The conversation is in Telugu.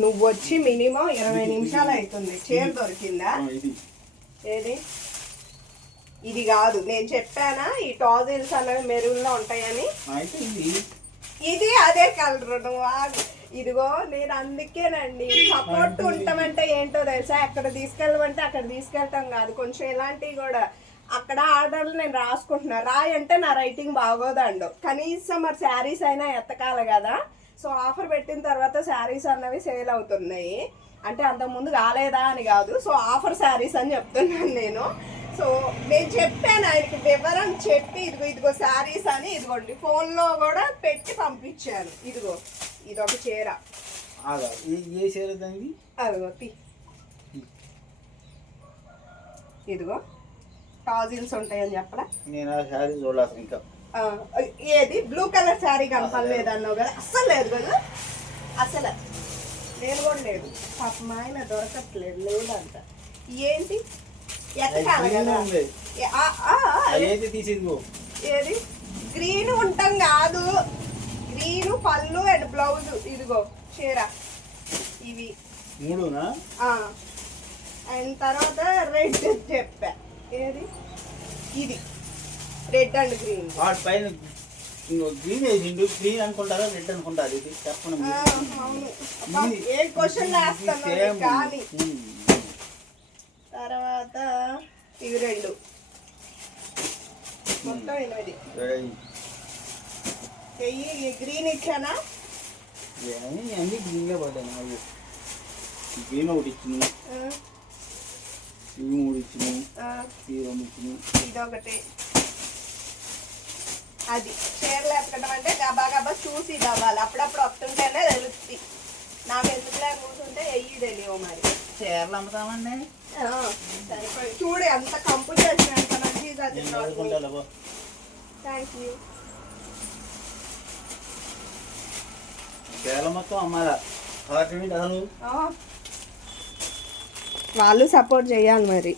నువ్వు వచ్చి మినిమం ఇరవై నిమిషాలు అవుతుంది చీర దొరికిందా? ఏది? ఇది కాదు. నేను చెప్పానా ఈ టాజిల్స్ అనేవి మెరూన్లో ఉంటాయని? ఇది. అదే కలర్. నువ్వు. ఇదిగో నేను అందుకేనండి. సపోర్ట్ ఉంటామంటే ఏంటో తెలుసా? ఎక్కడ తీసుకెళ్ళమంటే అక్కడ తీసుకెళ్ళటం కాదు. కొంచెం ఇలాంటివి కూడా. అక్కడ ఆర్డర్లు నేను రాసుకుంటున్నా. రాయి అంటే నా రైటింగ్ బాగోదండు. కనీసం మరి శారీస్ అయినా ఎత్తకాలి కదా. సో ఆఫర్ పెట్టిన తర్వాత శారీస్ అన్నవి సేల్ అవుతున్నాయి. అంటే అంతకుముందు కాలేదా అని కాదు. సో ఆఫర్ శారీస్ అని చెప్తున్నాను నేను. సో నేను చెప్పాను ఆయనకి వివరం చెప్పి ఇదిగో ఇదిగో శారీస్ అని ఇదిగోండి. ఫోన్లో కూడా పెట్టి పంపించాను. ఇదిగో ఇదొక చీర. ఏ ఏ చీర దానికి అదిగో తీ. ఇదిగో టాజిల్స్ ఉంటాయని చెప్పలా నేను ఆ శారీ చూడాలి ఇంకా. ఏది? బ్లూ కలర్ శారీ కనపడలేదు అన్నావు కదా. అస్సలు లేదు కదా? అసలు నేను కూడా లేదు. పాప మా ఆయన దొరకట్లేదు లేదంట. ఏంటి? ఎత్తకాలి కదా ఏది? గ్రీన్ ఉంటాం కాదు. గ్రీన్ పళ్ళు అండ్ బ్లౌజ్ ఇదిగో చీర. ఇవి. మూడునా. అండ్ తర్వాత రెడ్ చెప్పా. ఏది? ఇది. రెడ్ అండ్ గ్రీన్ వాటి పైన గ్రీన్ వేసిండు. గ్రీన్ అనుకుంటారా? రెడ్ అనుకుంటారు? ఇది చెప్పండి. అవును. ఇది- ఏ క్వశ్చన్ ఇది వేస్తాను. కానీ. తర్వాత ఇవి రెండు. మొత్తం ఎనిమిది. చెయ్యి గ్రీన్ ఇచ్చానా? అన్ని గ్రీన్గా పడ్డాను అవి గ్రీన్ ఒకటి ఇచ్చిన ఆ, ఇవి మూడు ఇచ్చిన ఇదొకటి. అది. చీరలు ఎత్తడం అంటే గబా గబా చూసి అవ్వాలి అప్పుడప్పుడు వస్తుంటేనే తెలుస్తుంది. నాకు ఎందుకులే కూర్చుంటే ఎయ్యి తెలియవు మరి. చీరలు అమ్ముతామండి? ఆ, సరిపోయి. చూడు ఎంత కంపు చేసిన ఎంత బా థ్యాంక్ యూ చీరలు మొత్తం అమ్మాలా? కాటన్ అసలు? వాళ్ళు సపోర్ట్ చేయాలి మరి.